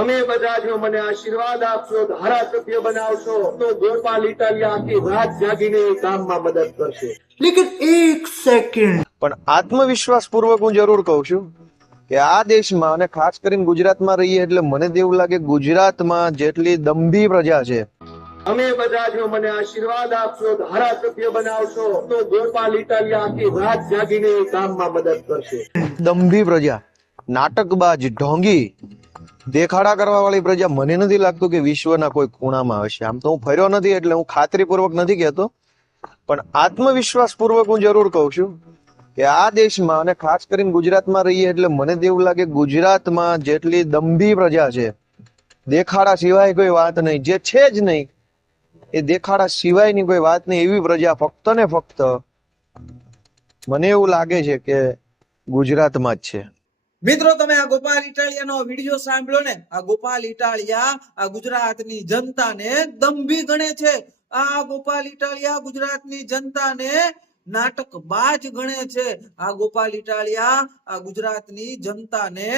અમે બધા જો મને આશીર્વાદ આપશો ધારાસભ્ય બનાવશો તો ગોપાલ ઇટાલિયા આખી રાત જાગીને એ કામમાં મદદ કરશે. લેકિન એક સેકન્ડ. પણ આત્મવિશ્વાસ પૂર્વક હું જરૂર કહું છું કે આ દેશમાં અને ખાસ કરીને ગુજરાતમાં રહીએ એટલે મને એવું લાગે ગુજરાતમાં જેટલી દંભી પ્રજા છે. અમે બધા જો મને આશીર્વાદ આપશો ધારાસભ્ય બનાવશો તો ગોપાલ ઇટાલિયા આખી રાત જાગીને એ કામમાં મદદ કરશે. દંભી પ્રજા નાટકબાજ ઢોંગી દેખાડા કરવા વાળી પ્રજા મને નથી લાગતું કે વિશ્વના કોઈ ખૂણામાં હશે. આમ તો હું ફર્યો નથી એટલે હું ખાતરીપૂર્વક નથી કહેતો. પણ આત્મવિશ્વાસ પૂર્વક હું જરૂર કહું છું કે આ દેશમાં અને ખાસ કરીને ગુજરાતમાં રહીએ એટલે મને તો એવું લાગે ગુજરાતમાં જેટલી દંભી પ્રજા છે, દેખાડા સિવાય કોઈ વાત નહીં. જે છે જ નહીં, એ દેખાડા સિવાયની કોઈ વાત નહીં. એવી પ્રજા ફક્ત ને ફક્ત મને એવું લાગે છે કે ગુજરાતમાં જ છે. મિત્રો, તમે આ ગોપાલ ઇટાલિયાનો વીડિયો સાંભળ્યો ને, આ ગોપાલ ઇટાલિયા આ ગુજરાતની જનતાને દંભી ગણે છે. આ ગોપાલ ઇટાલિયા ગુજરાતની જનતાને નાટકબાજ ગણે છે. આ ગોપાલ ઇટાલિયા આ ગુજરાતની જનતાને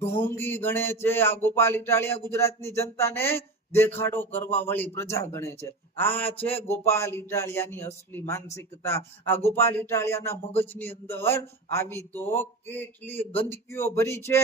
ઢોંગી ગણે છે. આ ગોપાલ ઇટાલિયા ગુજરાતની જનતાને દેખાડો કરવા વાળી પ્રજા ગણે છે. આ છે ગોપાલ ઇટાલિયાની અસલી માનસિકતા. આ ગોપાલ ઇટાલિયાના મગજની અંદર આવી તો કેટલી ગંદકીઓ ભરી છે.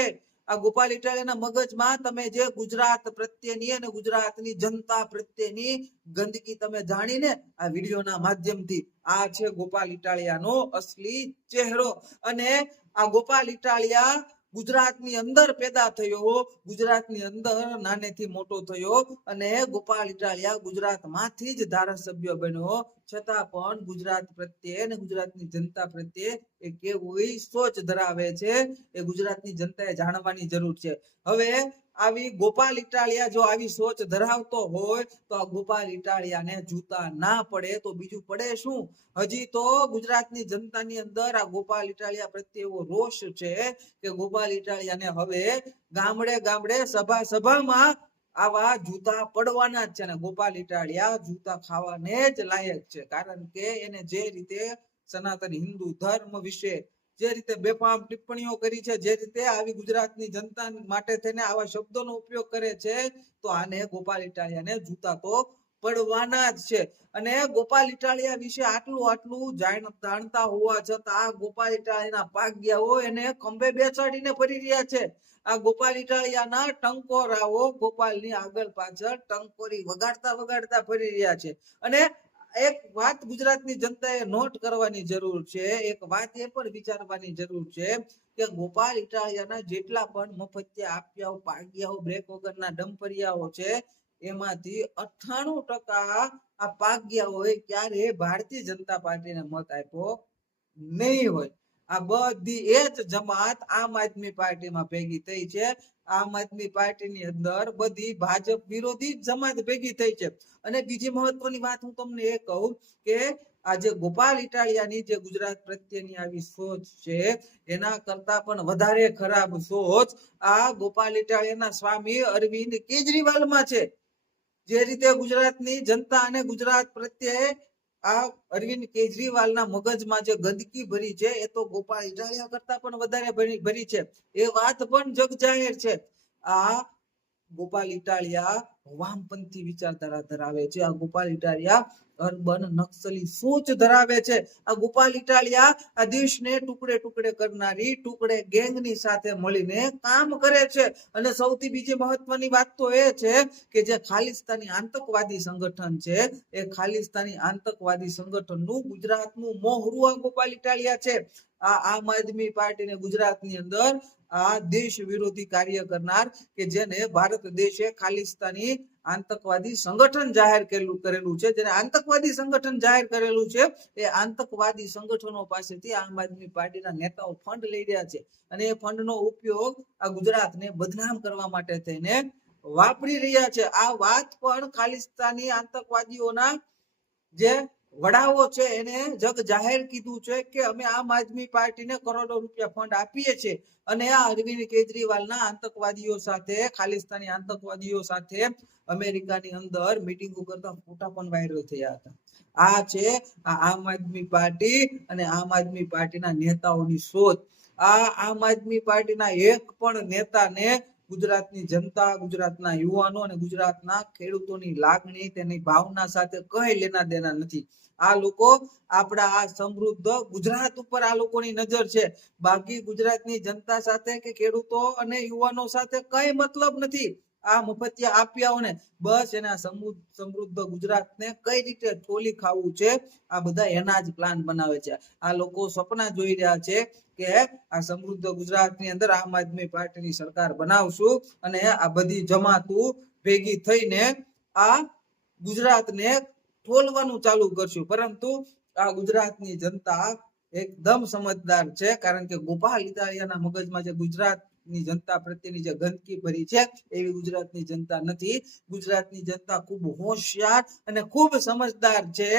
આ ગોપાલ ઇટાલિયાના મગજમાં તમે જે ગુજરાત પ્રત્યેની અને ગુજરાતની જનતા પ્રત્યેની ગંદકી તમે જાણીને આ વિડીયોના માધ્યમથી આ છે ગોપાલ ઇટાલિયાનો અસલી ચહેરો. અને આ ગોપાલ ઇટાલિયા ગુજરાતની અંદર પેદા થયો, ગુજરાતની અંદર નાનેથી મોટો થયો અને ગોપાલ ઇટાલિયા ગુજરાતમાંથી જ ધારાસભ્ય બન્યો. છતાં પણ ગુજરાત પ્રત્યે અને ગુજરાતની જનતા પ્રત્યે એ કેવી સોચ ધરાવે છે. એ ગુજરાતની જનતાએ જાણવાની જરૂર છે. હવે આવી ગોપાલ ઇટાલિયા જો આવી સોચ ધરાવતો હોય, તો આ ગોપાલ ઇટાલિયાને જૂતા ના પડે. તો બીજું પડે શું? હજી તો ગુજરાતની જનતાની અંદર આ ગોપાલ ઇટાલિયા પ્રત્યે એવો રોષ છે કે ગોપાલ ઇટાલિયાને હવે ગામડે ગામડે સભા સભામાં આવા જૂતા પડવાના જ છે ને ગોપાલ ઇટાલિયા જૂતા ખાવાને જ લાયક છે. કારણ કે એને જે રીતે સનાતન હિન્દુ ધર્મ વિશે જે રીતે બેફામ ટિપ્પણીઓ કરી છે, જે રીતે આવી ગુજરાતની જનતા માટે થઈને આવા શબ્દોનો ઉપયોગ કરે છે, તો આને ગોપાલ ઇટાલિયાને જૂતા તો પડવાના જ છે. અને ગોપાલ ઇટાલિયા વિશે આટલું આટલું જાણ જાણતા હોવા છતાં ગોપાલ ઇટાલિયાના ભાગ્યાઓ એને ખંભે બેસાડીને ફરી રહ્યા છે. આ ગોપાલ ઇટાલિયાના ટંકોરાઓ ગોપાલની આગળ પાછળ ટંકોરી વગાડતા વગાડતા ફરી રહ્યા છે. અને એક વાત ગુજરાતની જનતાએ નોટ કરવાની જરૂર છે. એક વાત એ પણ વિચારવાની જરૂર છે કે ગોપાલ ઇટાલિયાના જેટલા પણ મફતિયા આપ્યાઓ, પાગ્યાઓ, બ્રેક વગરના ડમ્પરિયાઓ છે, એમાંથી અઠાણું ટકા આ પાગ્યાઓએ ક્યારે ભારતીય જનતા પાર્ટીને મત આપ્યો નહીં હોય. આ બધી એ જ જમાત આમ આદમી પાર્ટીમાં ભેગી થઈ છે. આમ આદમી પાર્ટીની અંદર બધી ભાજપ વિરોધી જમાત ભેગી થઈ છે. અને બીજી મહત્વની વાત હું તમને એ કહું કે આજે ગોપાલ ઇટાલિયાની જે ગુજરાત પ્રત્યેની આવી સોચ છે, એના કરતા પણ વધારે ખરાબ સોચ આ ગોપાલ ઇટાલિયાના સ્વામી અરવિંદ કેજરીવાલમાં છે. જે રીતે ગુજરાતની જનતા અને ગુજરાત પ્રત્યે આ અરવિંદ કેજરીવાલના મગજમાં જે ગંદકી ભરી છે, એ તો ગોપાલ ઇટાલિયા કરતા પણ વધારે ભરી છે. એ વાત પણ જગ જાહેર છે. આ ગોપાલ ઇટાલિયા વામપંથી વિચારધારા ધરાવે છે. આ ગોપાલ ઇટાલિયા અર્બન નક્સલી સોચ ધરાવે છે. આ ગોપાલ ઇટાલિયા આ દેશને ટુકડે ટુકડે કરનારી, ટુકડે ગેંગની સાથે મળીને કામ કરે છે. અને સૌથી બીજી મહત્વની વાત તો એ છે કે જે ખાલિસ્તાની આતંકવાદી સંગઠન છે, એ ખાલિસ્તાની આતંકવાદી સંગઠનનું ગુજરાતનું મોહરું આ ગોપાલ ઇટાલિયા છે. આ આમ આદમી પાર્ટીને ગુજરાતની અંદર આ દેશ વિરોધી કાર્ય કરનાર કે જેને ભારત દેશે ખાલિસ્તાની આતંકવાદી સંગઠન જાહેર કરેલું કરેલું છે. જેને આતંકવાદી સંગઠન જાહેર કરેલું છે, એ આતંકવાદી સંગઠનો પાસેથી આમ આદમી પાર્ટીના નેતાઓ ફંડ લઈ રહ્યા છે. અને એ ફંડનો ઉપયોગ આ ગુજરાતને બદનામ કરવા માટે થઈને વાપરી રહ્યા છે. આ વાત પણ ખાલિસ્તાની આતંકવાદીઓના જે વડાઓ છે, એને જગ જાહેર કીધું છે કે અમે આમ આદમી પાર્ટીને કરોડો રૂપિયા ફંડ આપીએ છીએ. અને આ અરવિંદ કેજરીવાલના આતંકવાદીઓ સાથે, ખાલિસ્તાની આતંકવાદીઓ સાથે અમેરિકાની અંદર મિટિંગો કરતા ફોટા પણ વાયરલ થયા હતા. આ છે આ આમ આદમી પાર્ટી અને આમ આદમી પાર્ટીના નેતાઓની શોધ. આ આમ આદમી પાર્ટીના એક પણ નેતાને ગુજરાતની જનતા, ગુજરાતના યુવાનો અને ગુજરાતના ખેડૂતોની લાગણી, તેની ભાવના સાથે કઈ લેના દેના નથી. આ લોકો આપણા આ સમૃદ્ધ ગુજરાત ઉપર આ લોકોની નજર છે. બાકી ગુજરાતની જનતા સાથે કે ખેડૂતો અને યુવાનો સાથે કઈ મતલબ નથી. આ મફતિયા આપ્યાઓને બસ એના સમૃદ્ધ ગુજરાતને કઈ રીતે ઠોલી ખાવું છે, આ બધા એના જ પ્લાન બનાવે છે. આ લોકો સપના જોઈ રહ્યા છે કે આ સમૃદ્ધ ગુજરાતની અંદર આમ આદમી પાર્ટીની સરકાર બનાવશું અને આ બધી જમાતું ભેગી થઈને આ ગુજરાતને ઠોલવાનું ચાલુ કરશું. પરંતુ આ ગુજરાતની જનતા એકદમ સમજદાર છે, કારણ કે ગોપાલ ઇટાલિયાના મગજમાં જે ગુજરાતની જનતા પ્રત્યેની જે ગંદકી ભરી છે એવી ગુજરાતની જનતા નથી. ગુજરાતની જનતા ખૂબ હોશિયાર અને ખૂબ સમજદાર છે.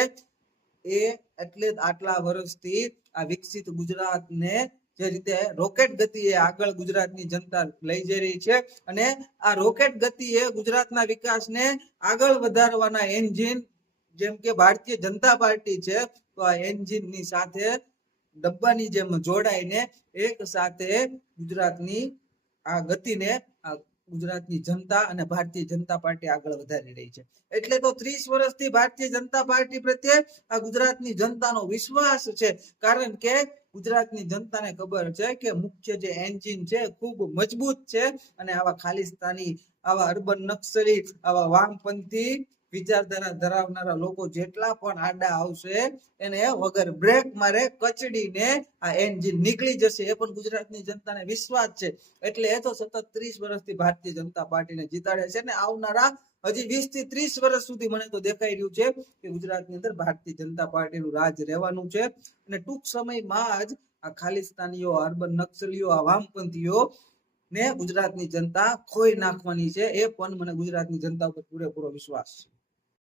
એ એટલે આટલા વર્ષથી આ વિકસિત ગુજરાતને જે રીતે રોકેટ ગતિએ આગળ ગુજરાતની જનતા લઈ જઈ રહી છે અને આ રોકેટ ગતિએ ગુજરાતના વિકાસને આગળ વધારવાના એન્જિન જેમ કે ભારતીય જનતા પાર્ટી છે, તો આ એન્જિનની સાથે ડબ્બાની જેમ જોડાઈને એક સાથે ગુજરાતની આ ગતિને ગુજરાતની જનતા અને ભારતીય જનતા પાર્ટી આગળ વધારી રહી છે. એટલે તો ત્રીસ વર્ષથી ભારતીય જનતા પાર્ટી પ્રત્યે આ ગુજરાતની જનતાનો વિશ્વાસ છે. કારણ કે ગુજરાતની જનતાને ખબર છે કે મુખ્ય જે એન્જિન છે ખૂબ મજબૂત છે. અને આવા ખાલિસ્તાની, આવા અર્બન નક્સલી આવા વામપંથી વિચારધારા ધરાવનારા લોકો જેટલા પણ આડા આવશે, એને વગર બ્રેક મારે કચડીને આ એન્જિન નીકળી જશે. એ પણ ગુજરાતની જનતાને વિશ્વાસ છે. એટલે એ તો સતત ત્રીસ વર્ષથી ભારતીય જનતા પાર્ટીને જીતાડે છે ને આવનારા હજી વીસથી ત્રીસ વર્ષ સુધી મને તો દેખાઈ રહ્યું છે કે ગુજરાતની અંદર ભારતીય જનતા પાર્ટીનું રાજ રહેવાનું છે. અને ટૂંક સમયમાં જ આ ખાલિસ્તાનીઓ, અર્બન નક્સલીઓ, આ વામપંથીઓ ને ગુજરાતની જનતા ખોઈ નાખવાની છે. એ પણ મને ગુજરાતની જનતા ઉપર પૂરેપૂરો વિશ્વાસ છે.